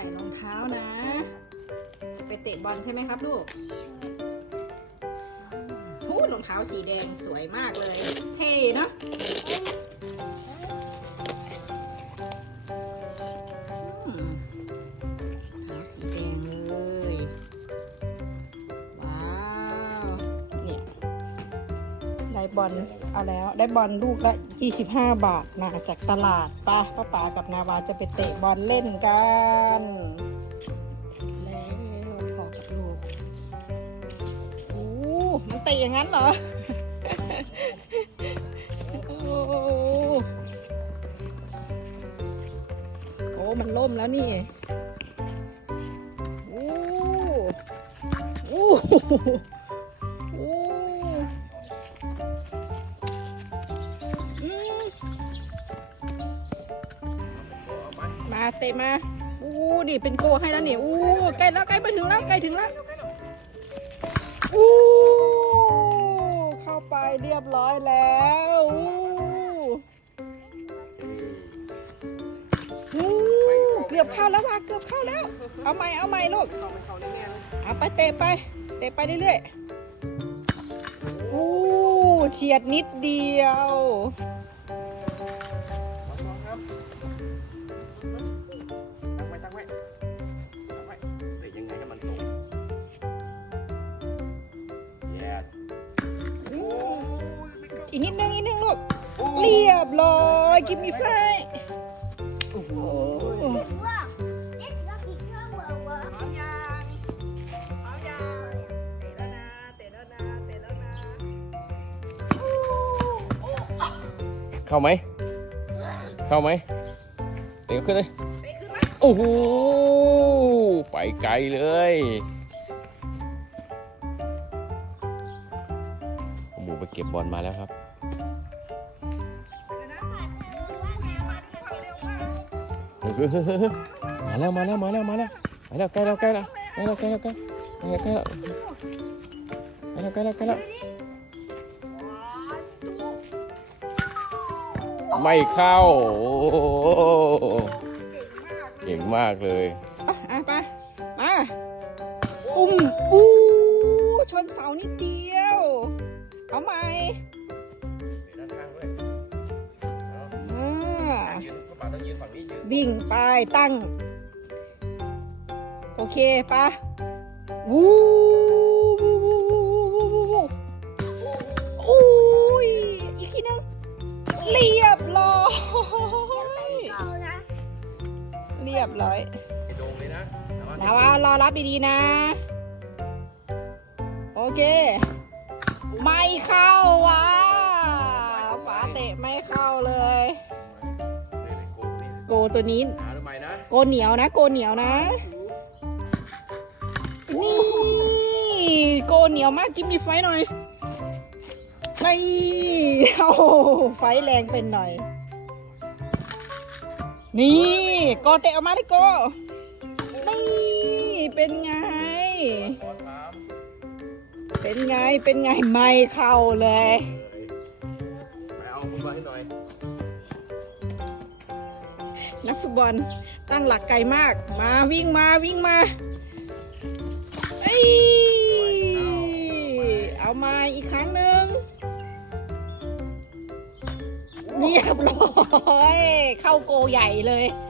ส่รองเท้านะ จะไปเตะบอลใช่ไหมครับลูกทูรองเท้าสีแดงสวยมากเลย เท่เนาะอืม ได้บอลเอาแล้ว ได้บอลลูกละ25 บาทมาจากตลาดป้าป้าป๋ากับนาวาจะไปเตะบอลเล่นกัน แล้วพอกับลูกโอ้มันเตะอย่างนั้นเหรอโอ้โอ้มันล่มแล้วนี่โอ้โอ้ เตะมาอู้ดิเป็นโกให้แล้วนี่อู้ใกล้แล้วใกล้มาถึงแล้วใกล้ถึงแล้วอู้เข้าไปเรียบร้อยแล้วอู้อู้เกือบเข้าแล้วว่ะเกือบเข้าแล้ว เอาใหม่เอาใหม่ลูกเอาไปเตะไป เตะไปเรื่อยๆอู้เฉียดนิดเดียว อีกนิดนึงอีกนิดนึงลูก เรียบร้อยกินมีไฟโอ้โหโอ้ Wow, this lucky number one. พร้อมยังพร้อมยังเตะแล้วนะ เตะแล้วนะ เตะแล้วนะ เข้าไหม เข้าไหมเตะขึ้นเลย เตะขึ้นมา โอ้โห ไปไกลเลยูไปเก็บบอลมาแล้วครับ มาแล้วมาแล้วมาแล้วมาแล้วมาแล้วใกล้แล้วใกล้แล้วใกล้แล้วใกล้แล้วใกล้แล้วใกล้แล้วใกล้แล้วใกล้แล้วใกล้แล้วไม่เข้าโอ้โหเก่งมากเลยไป มา อุ้มอู้ชนเสานิดเดียว เอาใหม่อ่าวิ่งไปตั้ง โอเคปะวู้วู้วู้วู้วู้วู้อุ้ยอีกทีนึงเรียบร้อยเรียบร้อยนาวารอรับดีๆนะ โอเค ไม่เข้าว่ะฝาเตะไม่เข้าเลย โกตัวนี้โกเหนียวนะ โกเหนียวนะ นี่โกเหนียวมากกินมีไฟหน่อยนี่โอ้โหไฟแรงเป็นหน่อย นี่โกเตะออกมาเลยโกนี่เป็นไงเป็นไง เป็นไง ไม่เข้าเลยนักฟุตบอลตั้งหลักไกลมาก มาวิ่งมาวิ่งมาเอ้ยเอามาอีกครั้งหนึ่งเรียบร้อย เข้าโกใหญ่เลยเ